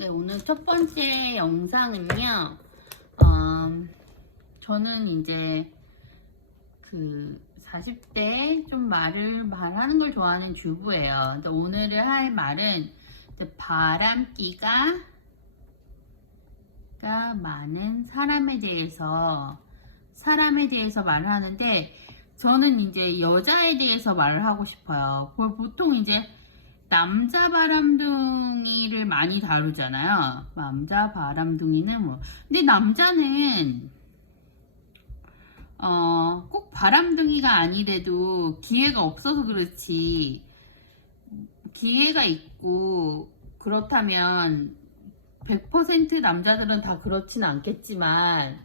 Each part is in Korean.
네, 오늘 첫 번째 영상은요, 저는 이제 그 40대 좀 말하는 걸 좋아하는 주부예요. 근데 오늘 할 말은 이제 바람기가 많은 사람에 대해서 말을 하는데, 저는 이제 여자에 대해서 말을 하고 싶어요. 보통 이제 남자 바람둥이를 많이 다루잖아요. 남자 바람둥이는 뭐. 근데 남자는, 꼭 바람둥이가 아니래도 기회가 없어서 그렇지. 기회가 있고, 그렇다면 100% 남자들은 다 그렇지는 않겠지만,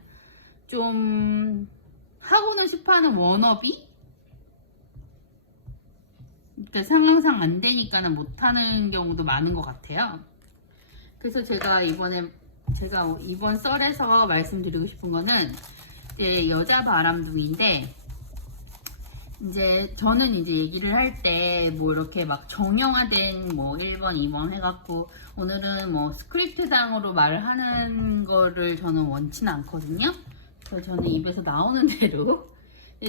좀, 하고는 싶어 하는 워너비? 그러니까 상황상 안 되니까는 못하는 경우도 많은 것 같아요. 그래서 제가 이번 썰에서 말씀드리고 싶은 거는 이제 여자 바람둥이인데, 이제 저는 이제 얘기를 할 때 뭐 이렇게 막 정형화된 뭐 1번, 2번 해갖고 오늘은 뭐 스크립트당으로 말을 하는 거를 저는 원치는 않거든요. 그래서 저는 입에서 나오는 대로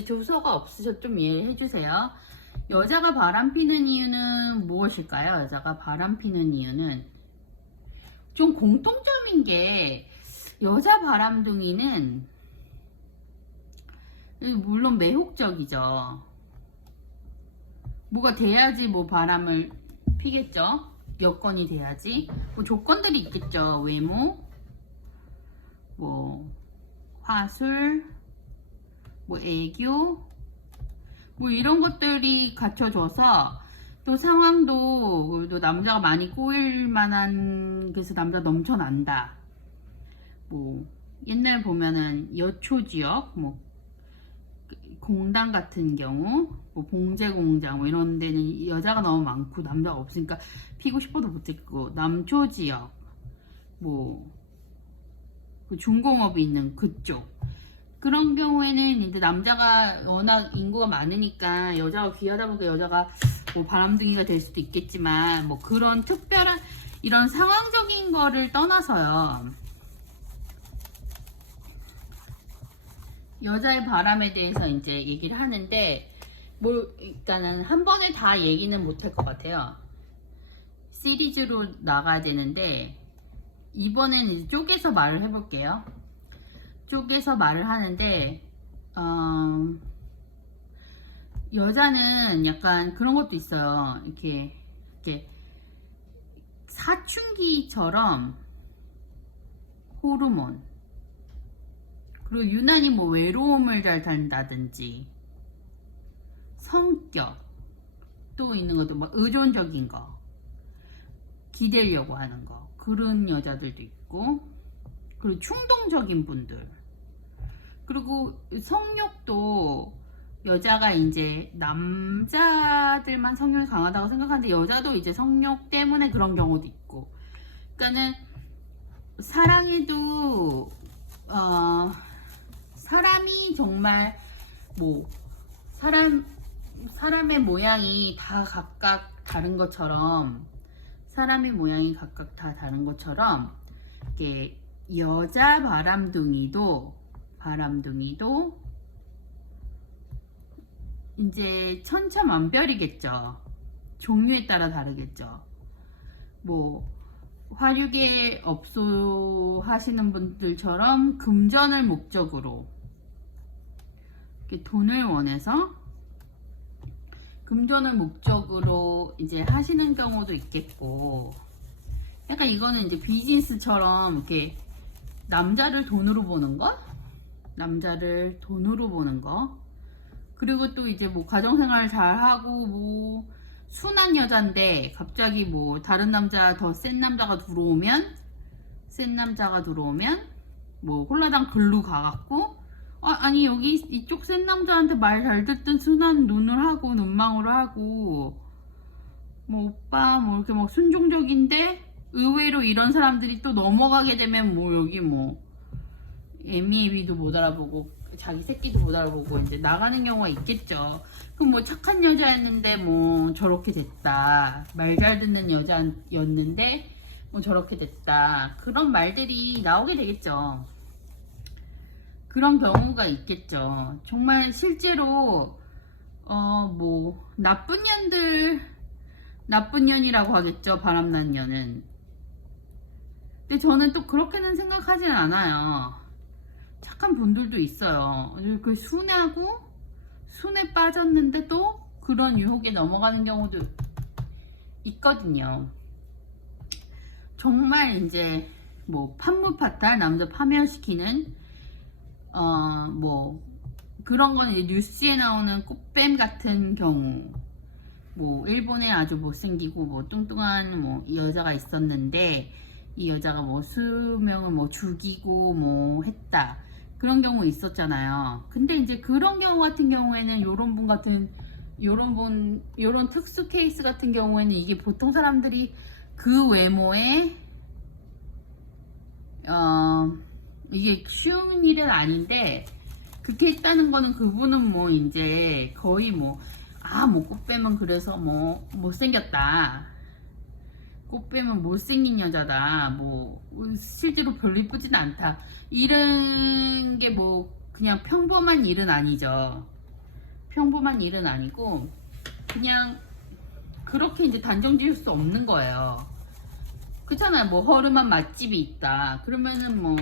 조서가 없으셔도 좀 이해해 주세요. 여자가 바람피는 이유는 무엇일까요? 여자가 바람피는 이유는 좀 공통점인 게, 여자 바람둥이는 물론 매혹적이죠. 뭐가 돼야지 뭐 바람을 피겠죠. 여건이 돼야지. 뭐 조건들이 있겠죠. 외모, 뭐 화술, 뭐 애교, 뭐 이런 것들이 갖춰져서, 또 상황도 또 남자가 많이 꼬일 만한, 그래서 남자 넘쳐난다. 뭐 옛날 보면은 여초지역, 뭐 공당 같은 경우, 뭐 봉제공장 뭐 이런 데는 여자가 너무 많고 남자가 없으니까 피고 싶어도 못했고, 남초지역, 뭐 그 중공업이 있는 그쪽, 그런 경우에는 이제 남자가 워낙 인구가 많으니까 여자가 귀하다 보니까 여자가 뭐 바람둥이가 될 수도 있겠지만, 뭐 그런 특별한 이런 상황적인 거를 떠나서요, 여자의 바람에 대해서 이제 얘기를 하는데, 뭐 일단은 한 번에 다 얘기는 못할 것 같아요. 시리즈로 나가야 되는데 이번에는 이제 쪼개서 말을 해볼게요. 쪼개서 말을 하는데, 여자는 약간 그런 것도 있어요. 이렇게 사춘기처럼 호르몬, 그리고 유난히 뭐 외로움을 잘 탄다든지, 성격 또 있는 것도 막 의존적인 거, 기대려고 하는 거, 그런 여자들도 있고, 그리고 충동적인 분들, 그리고 성욕도 여자가 이제 남자들만 성욕이 강하다고 생각하는데 여자도 이제 성욕 때문에 그런 경우도 있고. 그러니까는 사랑해도 사람이 정말 뭐 사람의 모양이 다 각각 다른 것처럼, 이렇게 여자 바람둥이도 이제 천차만별이겠죠. 종류에 따라 다르겠죠. 뭐 화류계 업소 하시는 분들처럼 금전을 목적으로 이렇게 돈을 원해서 금전을 목적으로 이제 하시는 경우도 있겠고, 약간 이거는 이제 비즈니스처럼 이렇게 남자를 돈으로 보는 거, 그리고 또 이제 뭐 가정생활 잘 하고 뭐 순한 여잔데 갑자기 뭐 다른 남자, 더 센 남자가 들어오면 뭐 홀라당 글로 가갖고, 아니 여기 이쪽 센 남자한테 말 잘 듣던 순한 눈망울을 하고, 뭐 오빠 뭐 이렇게 막 순종적인데 의외로 이런 사람들이 또 넘어가게 되면 뭐 여기 뭐 애미애비도 못 알아보고 자기 새끼도 못 알아보고 이제 나가는 경우가 있겠죠. 그럼 뭐 착한 여자였는데 뭐 저렇게 됐다, 말 잘 듣는 여자였는데 뭐 저렇게 됐다 그런 말들이 나오게 되겠죠. 그런 경우가 있겠죠. 정말 실제로 뭐 나쁜 년이라고 하겠죠. 바람난 년은. 근데 저는 또 그렇게는 생각하진 않아요. 착한 분들도 있어요. 그 순에 빠졌는데 또 그런 유혹에 넘어가는 경우도 있거든요. 정말 이제 뭐 판무파탈 남자 파멸시키는 뭐 그런 거는 이제 뉴스에 나오는 꽃뱀 같은 경우, 뭐 일본에 아주 못생기고 뭐 뚱뚱한 뭐 여자가 있었는데 이 여자가 뭐 수명을 뭐 죽이고 뭐 했다 그런 경우 있었잖아요. 근데 이제 그런 경우 같은 경우에는 요런 특수 케이스 같은 경우에는 이게 보통 사람들이 그 외모에 이게 쉬운 일은 아닌데 그렇게 했다는 거는 그분은 뭐 이제 거의 뭐 꽃뱀은 그래서 뭐 못생겼다, 꽃뱀은 못생긴 여자다, 뭐 실제로 별로 이쁘진 않다 이런 게 뭐 그냥 평범한 일은 아니죠. 평범한 일은 아니고 그냥 그렇게 이제 단정 지을 수 없는 거예요. 그렇잖아요. 뭐 허름한 맛집이 있다 그러면은 뭐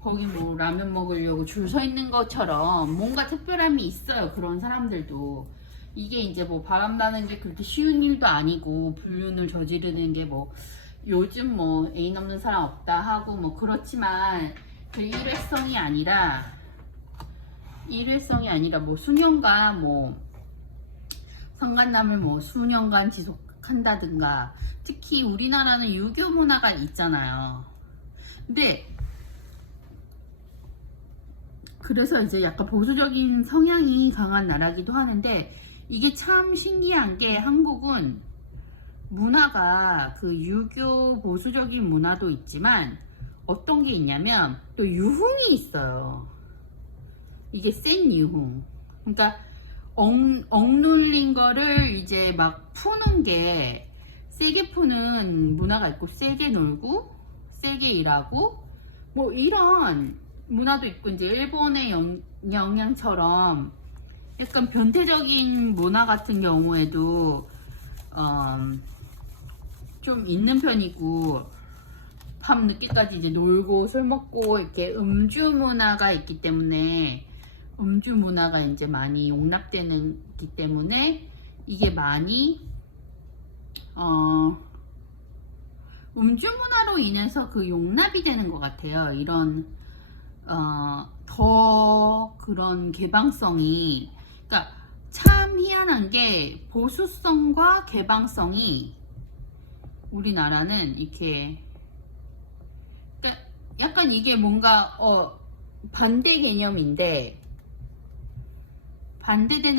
거기 뭐 라면 먹으려고 줄 서 있는 것처럼 뭔가 특별함이 있어요. 그런 사람들도. 이게 이제 뭐 바람나는 게 그렇게 쉬운 일도 아니고 불륜을 저지르는 게 뭐 요즘 뭐 애인 없는 사람 없다 하고 뭐 그렇지만 그 일회성이 아니라 뭐 수년간 뭐 성간남을 뭐 수년간 지속한다든가, 특히 우리나라는 유교 문화가 있잖아요. 근데 그래서 이제 약간 보수적인 성향이 강한 나라기도 하는데 이게 참 신기한 게 한국은 문화가 그 유교 보수적인 문화도 있지만 어떤 게 있냐면 또 유흥이 있어요. 이게 센 유흥. 그러니까 억눌린 거를 이제 막 푸는 게 세게 푸는 문화가 있고 세게 놀고 세게 일하고 뭐 이런 문화도 있고 이제 일본의 영향처럼 약간 변태적인 문화 같은 경우에도 좀 있는 편이고 밤 늦게까지 이제 놀고 술 먹고 이렇게 음주 문화가 있기 때문에 음주 문화가 이제 많이 용납되기 때문에 이게 많이 음주 문화로 인해서 그 용납이 되는 것 같아요. 이런 더 그런 개방성이, 그러니까 참 희한한 게 보수성과 개방성이 우리나라는 이렇게, 그러니까 약간 이게 뭔가 반대되는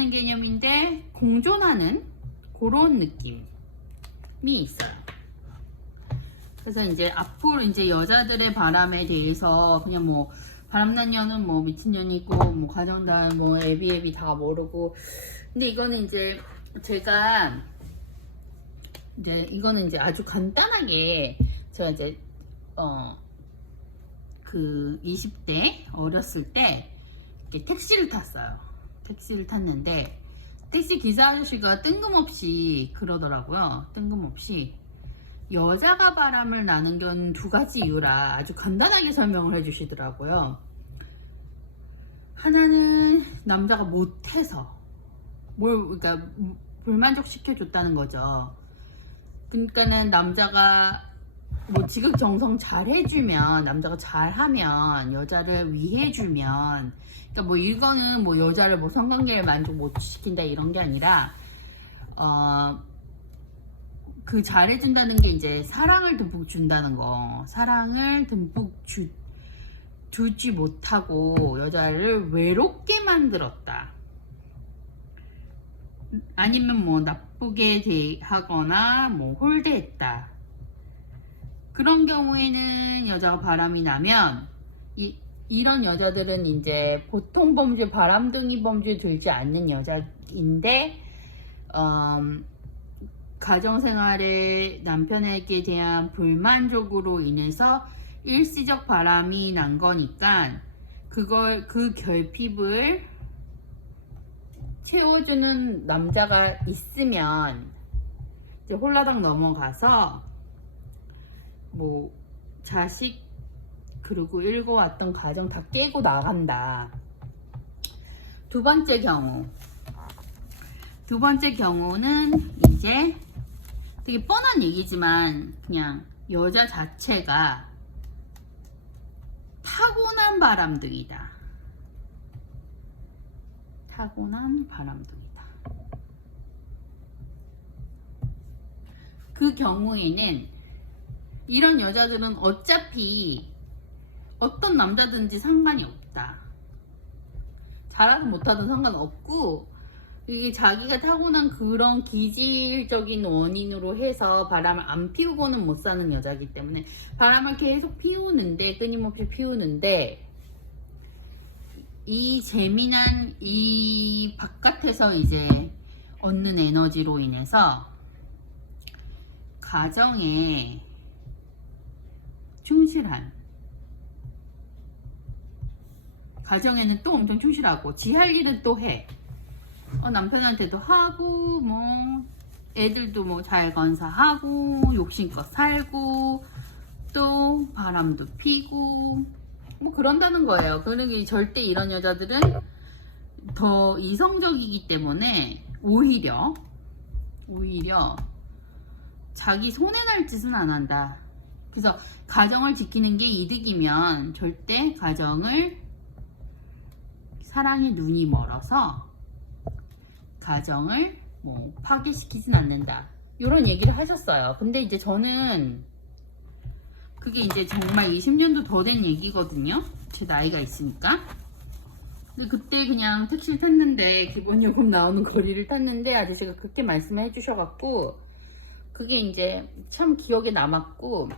개념인데 공존하는 그런 느낌이 있어요. 그래서 이제 앞으로 이제 여자들의 바람에 대해서 그냥 뭐 바람난 년은 뭐 미친년이 있고 뭐 가정달 뭐 애비 다 모르고, 근데 이거는 이제 제가 이제 이거는 이제 아주 간단하게 제가 이제 그 20대 어렸을 때 이렇게 택시를 탔어요. 택시를 탔는데 택시 기사 아저씨가 뜬금없이 그러더라고요. 뜬금없이 여자가 바람을 나는 건 두 가지 이유라 아주 간단하게 설명을 해주시더라고요. 하나는 남자가 못해서 그러니까 불만족 시켜줬다는 거죠. 그러니까는 남자가 뭐 지극정성 잘 해주면, 남자가 잘하면, 여자를 위해주면, 그러니까 뭐 이거는 뭐 여자를 뭐 성관계를 만족 못 시킨다 이런 게 아니라 그 잘해준다는 게 이제 사랑을 듬뿍 준다는 거. 사랑을 듬뿍 주지 못하고 여자를 외롭게 만들었다. 아니면 뭐 나쁘게 대하거나 뭐 홀대했다. 그런 경우에는 여자가 바람이 나면 이런 여자들은 이제 보통 범죄, 바람둥이 범죄 들지 않는 여자인데 가정생활에 남편에게 대한 불만족으로 인해서 일시적 바람이 난 거니까 그 결핍을 채워주는 남자가 있으면 이제 홀라당 넘어가서 뭐 자식 그리고 읽어왔던 가정 다 깨고 나간다. 두 번째 경우는 이제 되게 뻔한 얘기지만 그냥 여자 자체가 타고난 바람둥이다. 타고난 바람둥이다. 그 경우에는 이런 여자들은 어차피 어떤 남자든지 상관이 없다. 잘하든 못하든 상관없고, 이게 자기가 타고난 그런 기질적인 원인으로 해서 바람을 안 피우고는 못 사는 여자이기 때문에 바람을 계속 피우는데, 끊임없이 피우는데, 이 재미난 이 바깥에서 이제 얻는 에너지로 인해서 가정에 충실한, 가정에는 또 엄청 충실하고 지 할 일은 또 해. 남편한테도 하고 뭐 애들도 뭐 잘 건사하고 욕심껏 살고 또 바람도 피고 뭐 그런다는 거예요. 그러니 절대 이런 여자들은 더 이성적이기 때문에 오히려 자기 손해 날 짓은 안 한다. 그래서 가정을 지키는 게 이득이면 절대 가정을, 사랑의 눈이 멀어서 가정을 뭐 파괴시키진 않는다. 이런 얘기를 하셨어요. 근데 이제 저는 그게 이제 정말 20년도 더 된 얘기거든요. 제 나이가 있으니까. 근데 그때 그냥 택시를 탔는데, 기본요금 나오는 거리를 탔는데 아저씨가 그렇게 말씀을 해주셔갖고 그게 이제 참 기억에 남았고,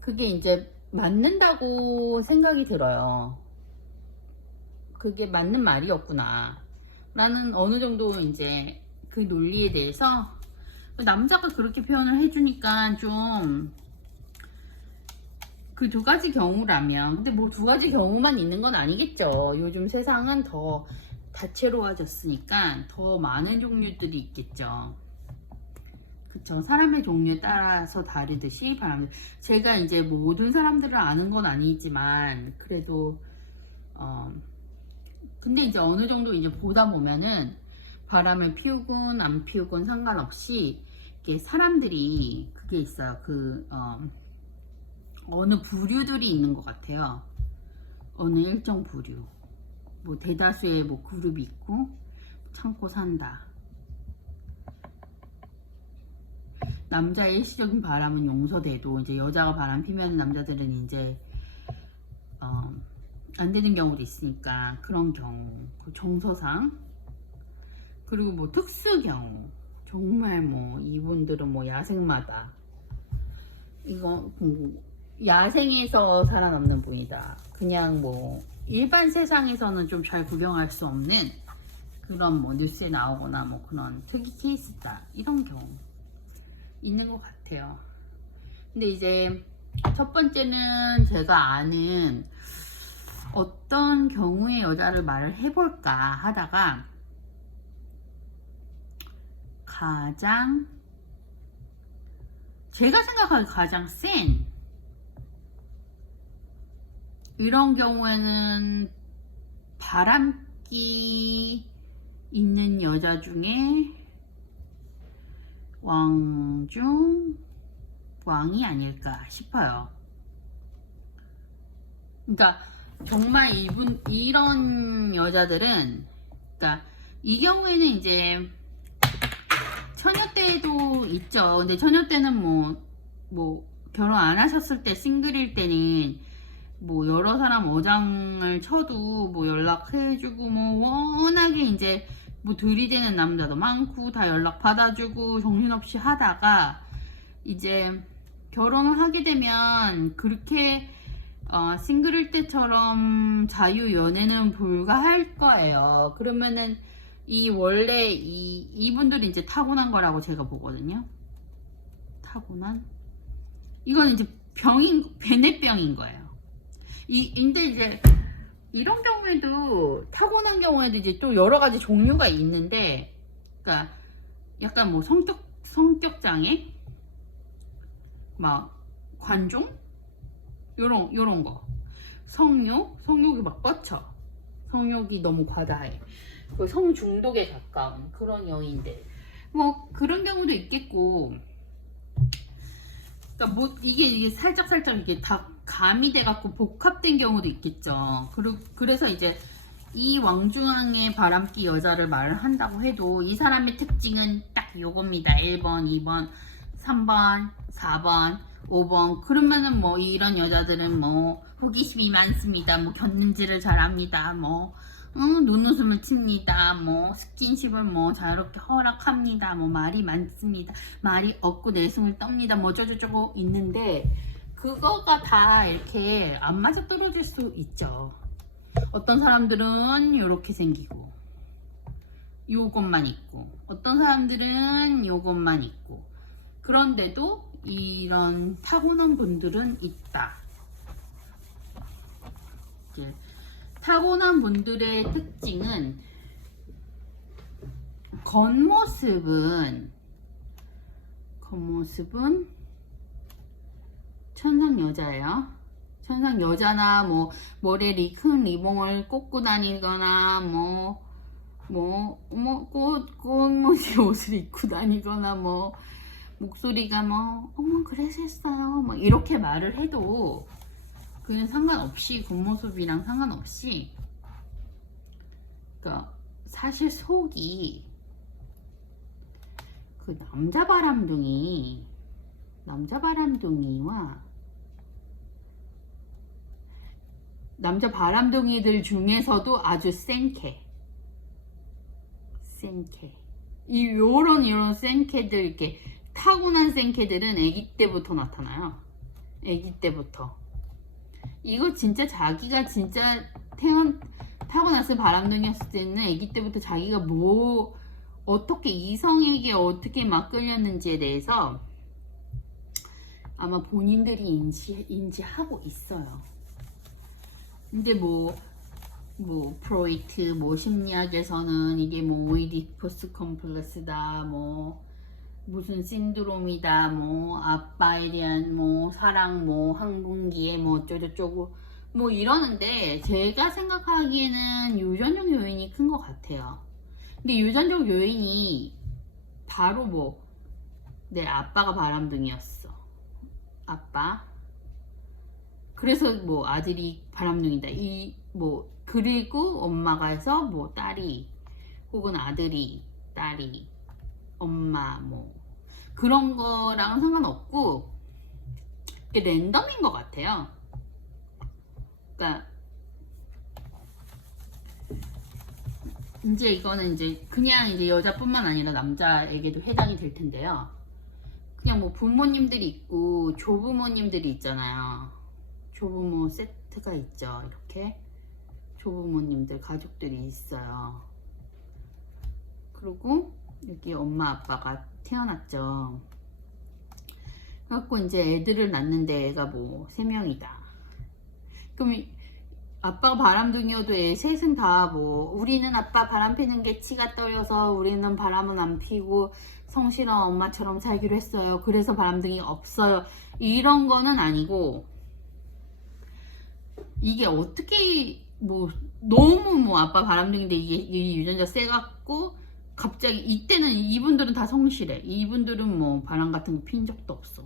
그게 이제 맞는다고 생각이 들어요. 그게 맞는 말이었구나 라는 어느 정도 이제 그 논리에 대해서, 남자가 그렇게 표현을 해주니까 좀 그 두 가지 경우라면, 근데 뭐 두 가지 경우만 있는 건 아니겠죠. 요즘 세상은 더 다채로워졌으니까 더 많은 종류들이 있겠죠. 그쵸. 사람의 종류에 따라서 다르듯이 제가 이제 모든 사람들을 아는 건 아니지만 그래도 근데 이제 어느 정도 이제 보다 보면은 바람을 피우건 안 피우건 상관없이 이게 사람들이 그게 있어요. 어느 부류들이 있는 것 같아요. 어느 일정 부류. 뭐 대다수의 뭐 그룹이 있고 참고 산다. 남자의 일시적인 바람은 용서돼도 이제 여자가 바람 피면 남자들은 이제 안 되는 경우도 있으니까 그런 경우, 그 정서상. 그리고 뭐 특수 경우, 정말 뭐 이분들은 뭐 야생마다, 이거 야생에서 살아남는 분이다. 그냥 뭐 일반 세상에서는 좀 잘 구경할 수 없는 그런 뭐 뉴스에 나오거나 뭐 그런 특이 케이스다. 이런 경우 있는 것 같아요. 근데 이제 첫 번째는 제가 아는 어떤 경우의 여자를 말을 해볼까 하다가 제가 생각하기에 가장 센, 이런 경우에는 바람기 있는 여자 중에 왕이 아닐까 싶어요. 그러니까 정말 이런 여자들은, 그러니까 이 경우에는 이제 처녀 때도 있죠. 근데 처녀 때는 뭐 결혼 안 하셨을 때, 싱글일 때는 뭐 여러 사람 어장을 쳐도 뭐 연락해주고 뭐 워낙에 이제 뭐 들이대는 남자도 많고 다 연락 받아주고 정신없이 하다가 이제 결혼을 하게 되면 그렇게 싱글일 때처럼 자유 연애는 불가할 거예요. 그러면은 이 원래 이분들이 이제 타고난 거라고 제가 보거든요. 타고난. 이건 이제 배뇌병인 거예요. 근데 이제 이런 경우에도 타고난 경우에도 이제 또 여러 가지 종류가 있는데, 그러니까 약간 뭐 성격 장애, 막 관종 요런 거, 성욕이 막 뻗쳐, 성욕이 너무 과다해, 그 성중독에 가까운 그런 여인들, 뭐 그런 경우도 있겠고. 그러니까 뭐 이게 살짝 이게 다 가미돼 갖고 복합된 경우도 있겠죠. 그래서 이제 이 왕중왕의 바람기 여자를 말을 한다고 해도 이 사람의 특징은 딱 요겁니다. 1번, 2번, 3번, 4번, 5번. 그러면은 뭐 이런 여자들은 뭐 호기심이 많습니다. 뭐 곁눈질을 잘합니다. 뭐 눈웃음을 칩니다. 뭐 스킨십을 뭐 자유롭게 허락합니다. 뭐 말이 많습니다. 말이 없고 내숭을 떱니다. 뭐 저저저거 있는데, 그거가 다 이렇게 안 맞아 떨어질 수 있죠. 어떤 사람들은 이렇게 생기고 요것만 있고, 어떤 사람들은 요것만 있고, 그런데도 이런 타고난 분들은 있다. 이제 타고난 분들의 특징은, 겉모습은 천상 여자예요. 천상 여자나 뭐 머리에 큰 리봉을 꽂고 다니거나 꽃무늬 옷을 입고 다니거나, 뭐 목소리가 뭐 어머 그랬었어요 뭐 이렇게 말을 해도 그냥 상관없이, 겉모습이랑 상관없이, 그러니까 사실 속이, 그 남자 바람둥이와 남자 바람둥이들 중에서도 아주 센캐, 요런 센캐들, 이렇게 타고난 센캐들은 아기 때부터 나타나요. 아기 때부터. 이거 진짜 자기가 진짜 타고났을 바람둥이였을 때는 아기 때부터 자기가 뭐 어떻게 이성에게 어떻게 막 끌렸는지에 대해서 아마 본인들이 인지하고 있어요. 근데 뭐 프로이트 심리학에서는 이게 뭐 오이디푸스 컴플렉스다, 뭐 무슨 신드롬이다, 뭐 아빠에 대한 뭐 사랑, 뭐 항문기에 뭐 어쩌고저쩌고 뭐 이러는데, 제가 생각하기에는 유전적 요인이 큰 것 같아요. 근데 유전적 요인이 바로 뭐 내 아빠가 바람둥이였어, 아빠, 그래서 뭐 아들이 바람둥이다, 그리고 엄마가 해서 뭐 딸이, 혹은 아들이, 딸이, 엄마, 뭐 그런 거랑은 상관없고, 이게 랜덤인 것 같아요. 그러니까 이제 이거는 이제 그냥 이제 여자뿐만 아니라 남자에게도 해당이 될 텐데요. 그냥 뭐 부모님들이 있고 조부모님들이 있잖아요. 조부모 세트가 있죠. 이렇게 조부모님들 가족들이 있어요. 그리고 여기 엄마 아빠가 태어났죠. 그래갖고 이제 애들을 낳는데 애가 뭐 3명이다. 그럼 아빠가 바람둥이여도 애 셋은 다 뭐, 우리는 아빠 바람 피는 게 치가 떨려서 우리는 바람은 안 피고 성실한 엄마처럼 살기로 했어요. 그래서 바람둥이가 없어요. 이런 거는 아니고, 이게 어떻게 뭐 너무 뭐 아빠 바람둥이인데 이게 유전자 세갖고 갑자기, 이때는 이분들은 다 성실해. 이분들은 뭐 바람 같은 거 핀 적도 없어.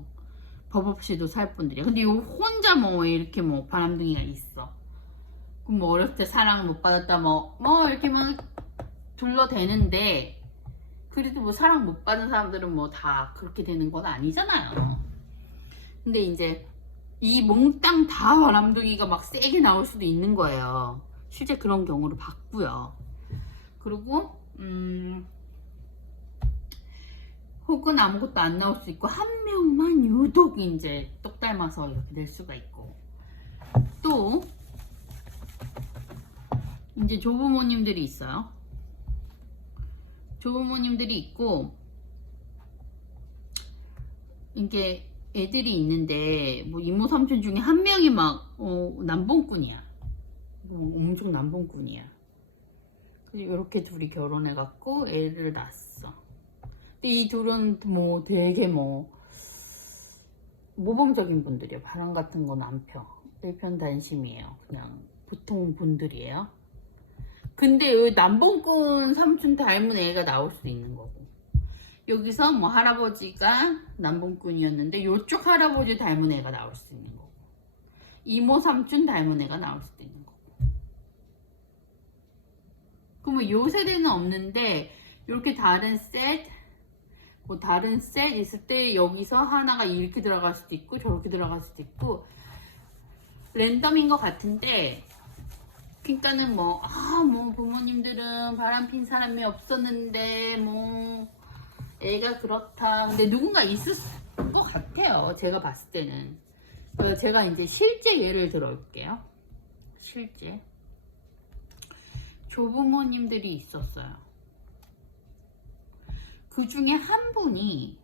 법 없이도 살 분들이야. 근데 혼자 뭐 이렇게 뭐 바람둥이가 있어. 그럼 뭐 어렸을 때 사랑 못 받았다 뭐 이렇게 막 둘러대는데, 그래도 뭐 사랑 못 받은 사람들은 뭐 다 그렇게 되는 건 아니잖아요. 근데 이제 이 몽땅 다 바람둥이가 막 세게 나올 수도 있는 거예요. 실제 그런 경우를 봤고요. 그리고 혹은 아무것도 안 나올 수 있고, 한 명만 유독 이제 똑 닮아서 이렇게 될 수가 있고, 또 이제 조부모님들이 있어요. 조부모님들이 있고, 이게 애들이 있는데 뭐 이모 삼촌 중에 한 명이 막 남봉꾼이야. 엄청 남봉꾼이야. 그래서 이렇게 둘이 결혼해갖고 애를 낳았어. 근데 이 둘은 뭐 되게 뭐 모범적인 분들이에요. 바람 같은 건 안 펴. 일편단심이에요. 그냥 보통 분들이에요. 근데 이 남봉꾼 삼촌 닮은 애가 나올 수도 있는 거고, 여기서 뭐 할아버지가 남봉꾼이었는데 요쪽 할아버지 닮은 애가 나올 수 있는 거고, 이모 삼촌 닮은 애가 나올 수도 있는 거고. 그러면 요 세대는 없는데 이렇게 다른 셋, 뭐 다른 셋 있을 때 여기서 하나가 이렇게 들어갈 수도 있고 저렇게 들어갈 수도 있고 랜덤인 것 같은데, 그러니까는 뭐 부모님들은 바람핀 사람이 없었는데 뭐 애가 그렇다. 근데 누군가 있을 것 같아요. 제가 봤을 때는. 제가 이제 실제 예를 들어올게요. 실제 조부모님들이 있었어요. 그 중에 한 분이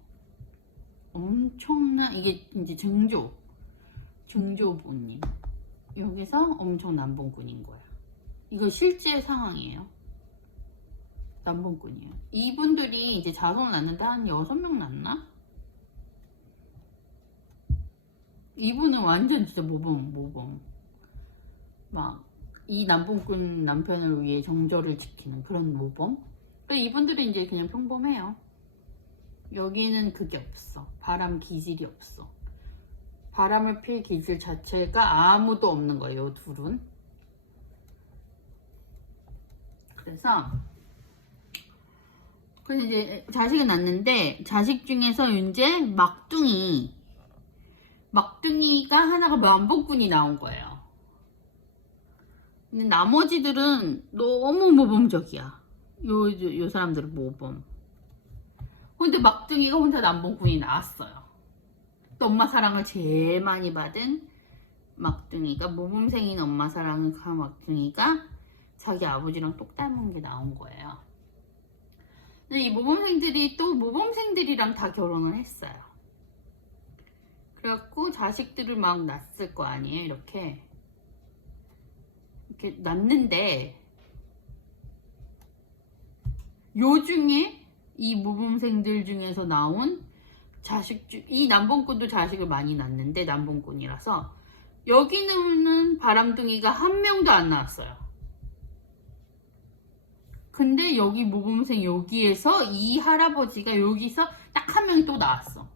엄청난, 이게 이제 증조부님, 여기서 엄청 남봉꾼인 거야. 이거 실제 상황이에요. 남봉꾼이에요. 이분들이 이제 자손을 낳는데 한 6명 낳나? 이분은 완전 진짜 모범. 막 이 남봉꾼 남편을 위해 정절을 지키는 그런 모범. 근데 이분들은 이제 그냥 평범해요. 여기는 그게 없어. 바람 기질이 없어. 바람을 필 기질 자체가 아무도 없는 거예요, 이 둘은. 그래서 이제 자식을 낳는데, 자식 중에서 이제 막둥이가 하나가 남봉꾼이 나온 거예요. 근데 나머지들은 너무 모범적이야. 요 사람들은 모범. 근데 막둥이가 혼자 남봉꾼이 나왔어요. 또 엄마 사랑을 제일 많이 받은 막둥이가, 모범생인 엄마 사랑을 간 막둥이가 자기 아버지랑 똑 닮은 게 나온 거예요. 근데 이 모범생들이 또 모범생들이랑 다 결혼을 했어요. 그래갖고 자식들을 막 낳았을 거 아니에요. 이렇게 낳는데, 요 중에 이 모범생들 중에서 나온 이 남봉꾼도 자식을 많이 낳는데, 남봉꾼이라서 여기는 바람둥이가 한 명도 안 나왔어요. 근데 여기 모범생 여기에서 이 할아버지가 여기서 딱 한 명이 또 나왔어.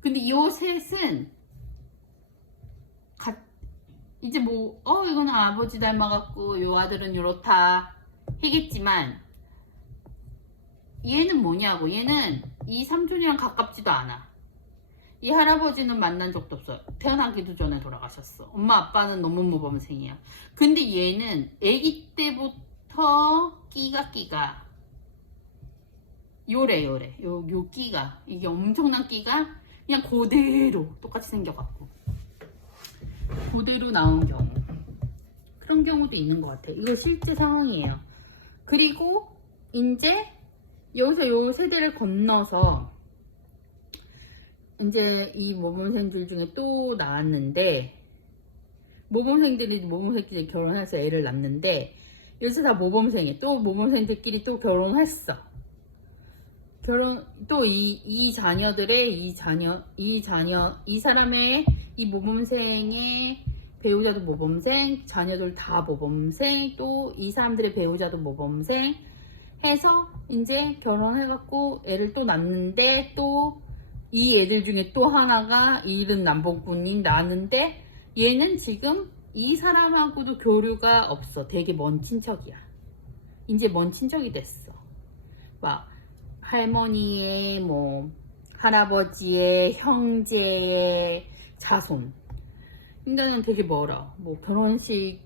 근데 요 셋은 이제 뭐 이거는 아버지 닮아갖고 요 아들은 요렇다 하겠지만, 얘는 뭐냐고, 얘는 이 삼촌이랑 가깝지도 않아. 이 할아버지는 만난 적도 없어요. 태어나기도 전에 돌아가셨어. 엄마 아빠는 너무 모범생이야. 근데 얘는 아기 때부터 끼가 요래 요 끼가, 이게 엄청난 끼가 그냥 그대로 똑같이 생겨갖고 그대로 나온 경우, 그런 경우도 있는 것 같아요. 이거 실제 상황이에요. 그리고 이제 여기서 요 세대를 건너서 이제 이 모범생들 중에 또 나왔는데, 모범생들이 결혼해서 애를 낳는데, 여기서 다 모범생이에요. 또 모범생들끼리 또 결혼했어. 또 이 자녀들의 이 사람의 이 모범생의 배우자도 모범생, 자녀들 다 모범생, 또 이 사람들의 배우자도 모범생 해서 이제 결혼해갖고 애를 또 낳는데, 또 이 애들 중에 또 하나가 이른 남봉꾼이 나는데, 얘는 지금 이 사람하고도 교류가 없어. 되게 먼 친척이야. 이제 먼 친척이 됐어. 막 할머니의 뭐 할아버지의 형제의 자손. 근데는 되게 멀어. 뭐 결혼식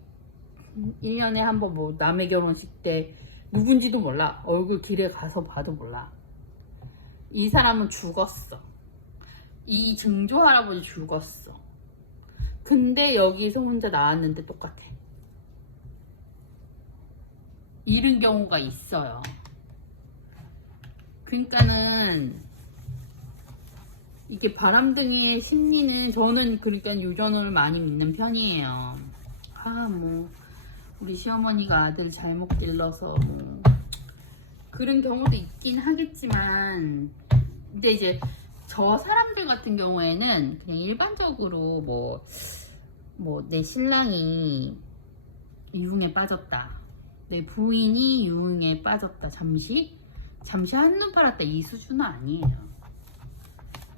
1년에 한 번, 뭐 남의 결혼식 때 누군지도 몰라. 얼굴 길에 가서 봐도 몰라. 이 사람은 죽었어. 이 증조 할아버지 죽었어. 근데 여기서 혼자 나왔는데 똑같아. 이런 경우가 있어요. 그러니까는 이게 바람둥이의 심리는 저는 그러니까 유전을 많이 믿는 편이에요. 뭐 우리 시어머니가 아들 잘못 길러서 뭐 그런 경우도 있긴 하겠지만, 근데 이제 저 사람들 같은 경우에는 그냥 일반적으로 뭐 내 신랑이 유흥에 빠졌다, 내 부인이 유흥에 빠졌다, 잠시 한눈 팔았다, 이 수준은 아니에요.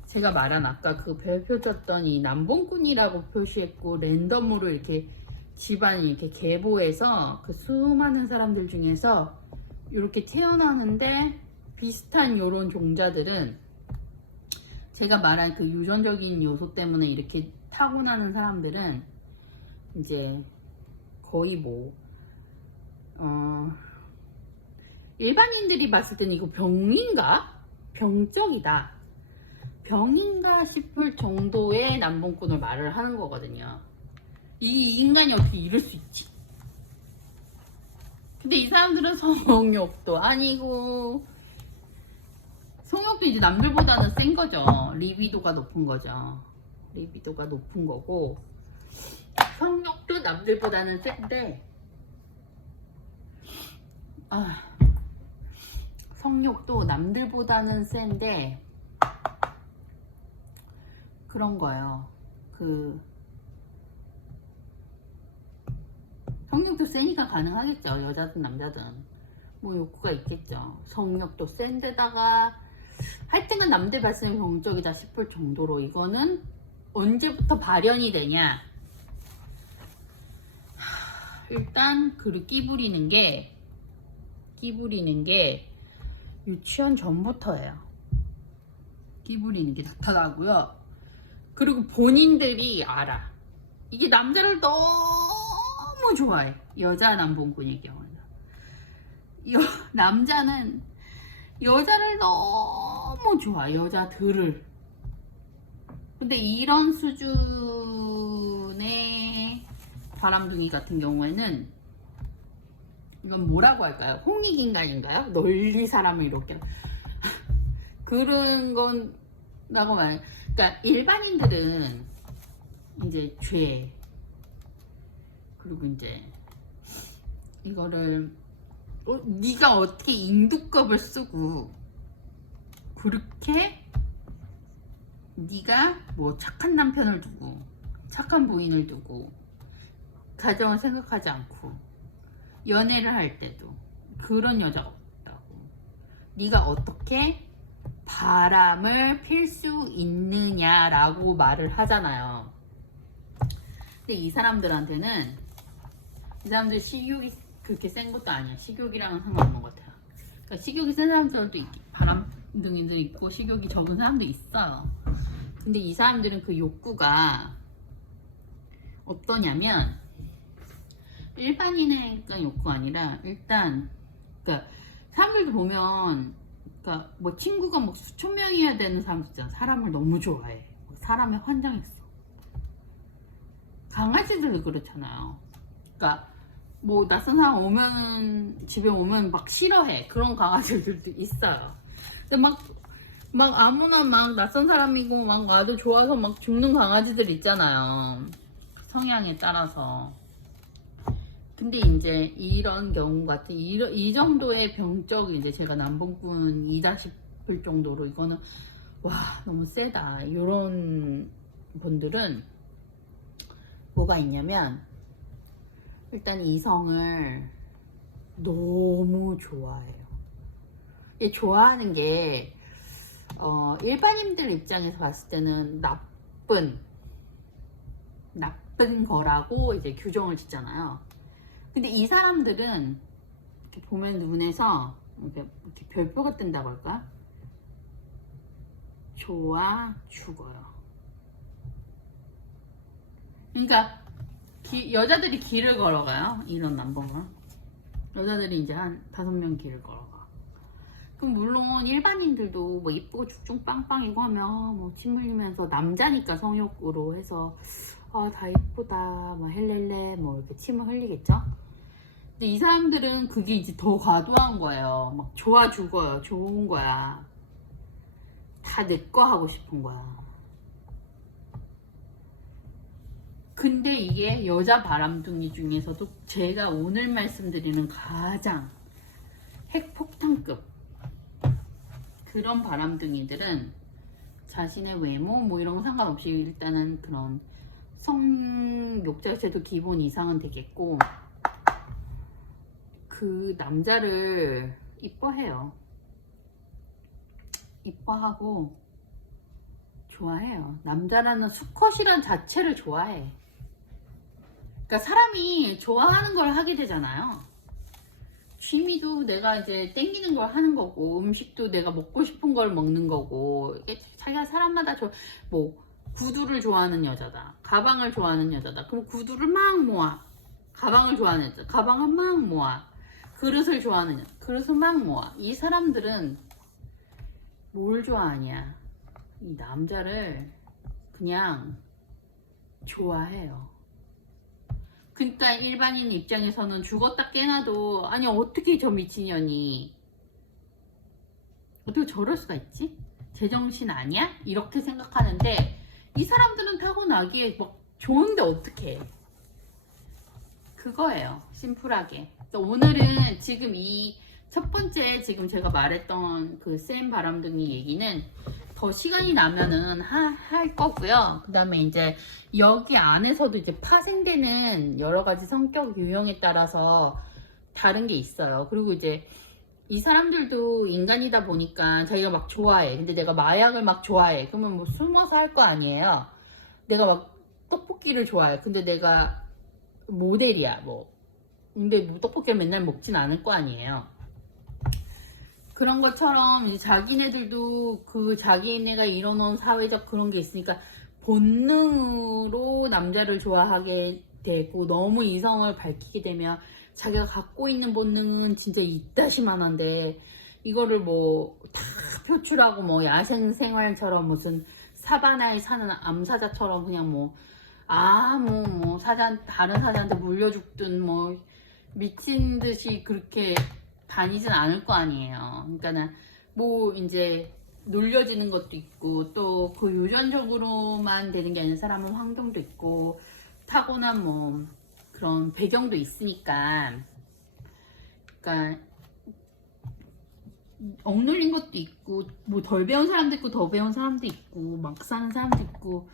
제가 말한 아까 그 별표 쳤던 이 남봉꾼이라고 표시했고 랜덤으로 이렇게 집안이 이렇게 계보해서 그 수많은 사람들 중에서 이렇게 태어나는데 비슷한 요런 종자들은 제가 말한 그 유전적인 요소 때문에 이렇게 타고나는 사람들은 이제 거의 일반인들이 봤을 때는 이거 병인가? 병적이다. 병인가 싶을 정도의 남봉꾼을 말을 하는 거거든요. 이 인간이 어떻게 이럴 수 있지? 근데 이 사람들은 성욕도 아니고, 성욕도 이제 남들보다는 센 거죠. 리비도가 높은 거죠. 리비도가 높은 거고, 성욕도 남들보다는 센데, 성욕도 남들보다는 센데, 그런 거예요. 성욕도 세니까 가능하겠죠. 여자든 남자든 뭐 욕구가 있겠죠. 성욕도 센데다가 하여튼간 남들 봤을 때 병적이다 싶을 정도로, 이거는 언제부터 발현이 되냐? 일단 끼부리는 게 유치원 전부터예요. 끼부리는 게 나타나고요. 그리고 본인들이 알아. 이게 남자를 너무 좋아해. 여자 남봉꾼의 경우는. 남자는 여자를 너무 좋아. 여자들을. 근데 이런 수준의 바람둥이 같은 경우에는 이건 뭐라고 할까요? 홍익인간인가요? 널리 사람을 이렇게 그런 건 라고 말. 그러니까 일반인들은 이제 죄, 그리고 이제 이거를 네가 어떻게 인두껍을 쓰고 그렇게 네가 뭐 착한 남편을 두고 착한 부인을 두고 가정을 생각하지 않고 연애를 할 때도 그런 여자가 없다고. 네가 어떻게 바람을 필 수 있느냐라고 말을 하잖아요. 근데 이 사람들한테는, 이 사람들 식욕이 그렇게 센 것도 아니야. 식욕이랑은 상관없는 것 같아요. 그러니까 식욕이 센 사람들도 바람둥이도 있고 식욕이 적은 사람도 있어요. 근데 이 사람들은 그 욕구가 어떠냐면, 일반인의 욕구가 아니라, 일단 그러니까 사람들도 보면, 그러니까 뭐 친구가 뭐 수천 명이어야 되는 사람도 있잖아. 사람을 너무 좋아해. 사람에 환장했어. 강아지들도 그렇잖아요. 그러니까 뭐 낯선 사람 오면, 집에 오면 막 싫어해. 그런 강아지들도 있어요. 근데 막 아무나 막 낯선 사람이고 막 와도 좋아서 막 죽는 강아지들 있잖아요. 성향에 따라서. 근데 이제 이런 경우 같은 이 정도의 병적, 이제 제가 남봉꾼이다 싶을 정도로 이거는 와 너무 세다, 이런 분들은 뭐가 있냐면, 일단 이성을 너무 좋아해요. 이 좋아하는 게 일반인들 입장에서 봤을 때는 나쁜 거라고 이제 규정을 짓잖아요. 근데 이 사람들은 이렇게 보면 눈에서 이렇게 별표가 뜬다고 할까? 좋아 죽어요. 그러니까 여자들이 길을 걸어가요. 이런 남봉은 여자들이 이제 한 5명 길을 걸어가. 그럼 물론 일반인들도 뭐 이쁘고 죽중 빵빵이고 하면 뭐 침 흘리면서, 남자니까 성욕으로 해서 다 이쁘다 뭐 헬렐레 뭐 이렇게 침을 흘리겠죠. 근데 이 사람들은 그게 이제 더 과도한 거예요. 막 좋아 죽어요. 좋은 거야. 다 내 거 하고 싶은 거야. 근데 이게 여자 바람둥이 중에서도 제가 오늘 말씀드리는 가장 핵폭탄급 그런 바람둥이들은 자신의 외모 뭐 이런 거 상관없이 일단은 그런 성욕 자체도 기본 이상은 되겠고 그 남자를 이뻐해요. 이뻐하고 좋아해요. 남자라는 수컷이란 자체를 좋아해. 그러니까 사람이 좋아하는 걸 하게 되잖아요. 취미도 내가 이제 땡기는 걸 하는 거고 음식도 내가 먹고 싶은 걸 먹는 거고 이게 자기가 사람마다 뭐 구두를 좋아하는 여자다, 가방을 좋아하는 여자다. 그럼 구두를 막 모아. 가방을 좋아하는 여자, 가방을 막 모아. 그릇을 좋아하는 여자, 그릇을 막 모아. 이 사람들은 뭘 좋아하냐? 이 남자를 그냥 좋아해요. 그러니까 일반인 입장에서는 죽었다 깨나도 아니 어떻게 저 미친년이 어떻게 저럴 수가 있지? 제정신 아니야? 이렇게 생각하는데 이 사람들은 타고나기에 막 좋은데 어떻게 해? 그거예요. 심플하게. 오늘은 지금 이 첫 번째 지금 제가 말했던 그 센 바람둥이 얘기는 더 시간이 나면은 할 거고요. 그 다음에 이제 여기 안에서도 이제 파생되는 여러 가지 성격 유형에 따라서 다른 게 있어요. 그리고 이제 이 사람들도 인간이다 보니까 자기가 막 좋아해. 근데 내가 마약을 막 좋아해. 그러면 뭐 숨어서 할 거 아니에요. 내가 막 떡볶이를 좋아해. 근데 내가 모델이야. 뭐. 근데 뭐 떡볶이를 맨날 먹진 않을 거 아니에요. 그런 것처럼 이제 자기네들도 그 자기네가 이뤄놓은 사회적 그런 게 있으니까 본능으로 남자를 좋아하게 되고 너무 이성을 밝히게 되면 자기가 갖고 있는 본능은 진짜 이따시만한데 이거를 뭐 다 표출하고 뭐 야생 생활처럼 무슨 사바나에 사는 암사자처럼 그냥 뭐 다른 사자한테 물려 죽든 뭐 미친 듯이 그렇게 다니진 않을 거 아니에요. 그러니까는 뭐 이제 놀려지는 것도 있고 또 그 유전적으로만 되는 게 아니라 사람은 환경도 있고 타고난 뭐 그런 배경도 있으니까 그러니까 억눌린 것도 있고 뭐 덜 배운 사람도 있고 더 배운 사람도 있고 막 사는 사람도 있고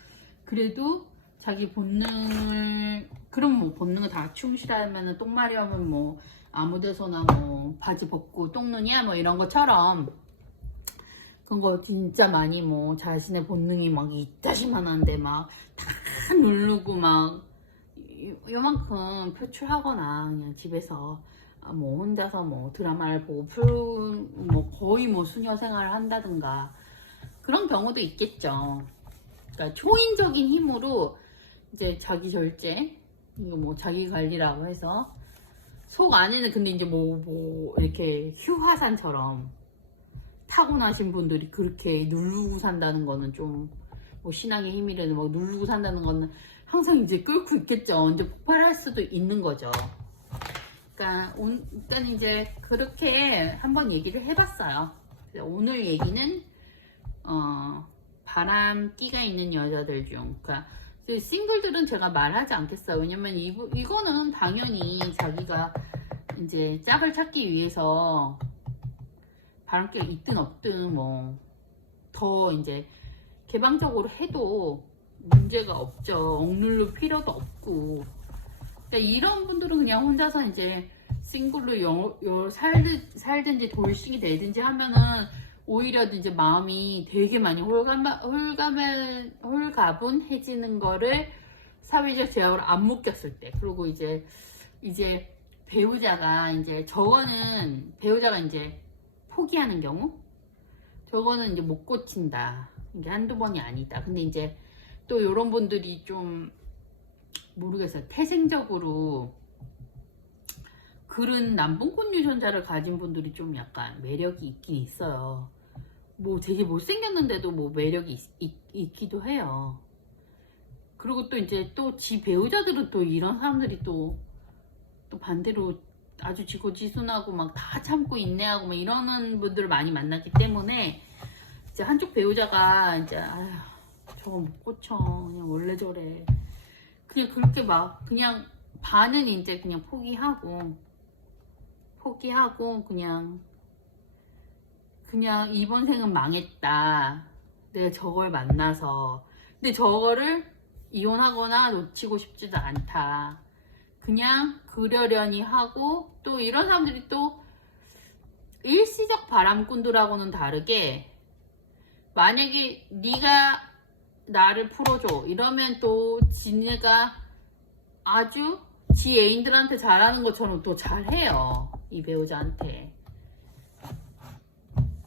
그래도 자기 본능을 그럼 뭐 본능을 다 충실하면은 똥마려우면 뭐 아무 데서나 뭐 바지 벗고 똥 누냐 뭐 이런 것처럼 그런 거 진짜 많이 뭐 자신의 본능이 막 이따시만한데 막 다 누르고 막 요만큼 표출하거나 그냥 집에서 뭐 혼자서 뭐 드라마를 보고 뭐 거의 뭐 수녀 생활을 한다든가 그런 경우도 있겠죠. 그러니까 초인적인 힘으로 이제 자기 절제 이거 뭐 자기 관리라고 해서 속 안에는 근데 이제 뭐 이렇게 휴화산처럼 타고나신 분들이 그렇게 누르고 산다는 거는 좀 뭐 신앙의 힘이라는 뭐 누르고 산다는 거는 항상 이제 끓고 있겠죠. 언제 폭발할 수도 있는 거죠. 그러니까 일단 이제 그렇게 한번 얘기를 해봤어요. 오늘 얘기는 바람기가 있는 여자들 중 그러니까 싱글들은 제가 말하지 않겠어요. 왜냐면 이거는 당연히 자기가 이제 짝을 찾기 위해서 바람기가 있든 없든 뭐 더 이제 개방적으로 해도 문제가 없죠. 억누를 필요도 없고. 그러니까 이런 분들은 그냥 혼자서 이제 싱글로 살든지 돌싱이 되든지 하면은 오히려 이제 마음이 되게 많이 홀가분해지는 거를 사회적 제약으로 안 묶였을 때. 그리고 이제 배우자가 이제 포기하는 경우 저거는 이제 못 고친다. 이게 한두 번이 아니다. 근데 이제 또 이런 분들이 좀 모르겠어요. 태생적으로 그런 남분권 유전자를 가진 분들이 좀 약간 매력이 있긴 있어요. 뭐 되게 못생겼는데도 뭐 매력이 있기도 해요. 그리고 또 이제 또 지 배우자들은 또 이런 사람들이 또 반대로 아주 지고지순하고 막 다 참고 인내하고 막 이러는 분들을 많이 만났기 때문에 이제 한쪽 배우자가 이제 아휴, 저거 못 고쳐 그냥 원래 저래 그냥 그렇게 막 그냥 반은 이제 그냥 포기하고 그냥 이번 생은 망했다. 내가 저걸 만나서. 근데 저거를 이혼하거나 놓치고 싶지도 않다. 그냥 그러려니 하고 또 이런 사람들이 또 일시적 바람꾼들하고는 다르게 만약에 네가 나를 풀어줘 이러면 또 지네가 아주 지 애인들한테 잘하는 것처럼 또 잘해요. 이 배우자한테.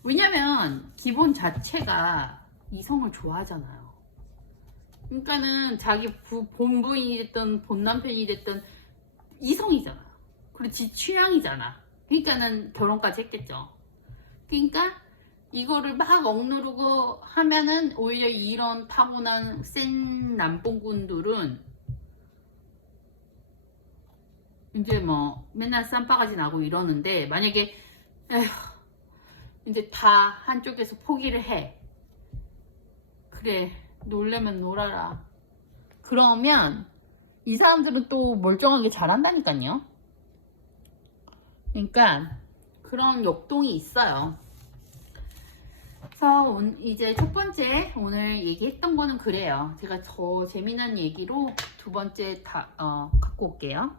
왜냐면 기본 자체가 이성을 좋아하잖아요. 그러니까는 자기 본부인이 됐든 본남편이 됐든 이성이잖아. 그리고 지 취향이잖아. 그러니까는 결혼까지 했겠죠. 그러니까 이거를 막 억누르고 하면은 오히려 이런 타고난 센 남봉꾼들은 이제 뭐 맨날 쌈바가지 나고 이러는데 만약에 에휴 이제 다 한쪽에서 포기를 해. 그래 놀려면 놀아라. 그러면 이 사람들은 또 멀쩡하게 잘한다니까요. 그러니까 그런 역동이 있어요. 그래서 이제 첫 번째 오늘 얘기했던 거는 그래요. 제가 더 재미난 얘기로 두 번째 갖고 올게요.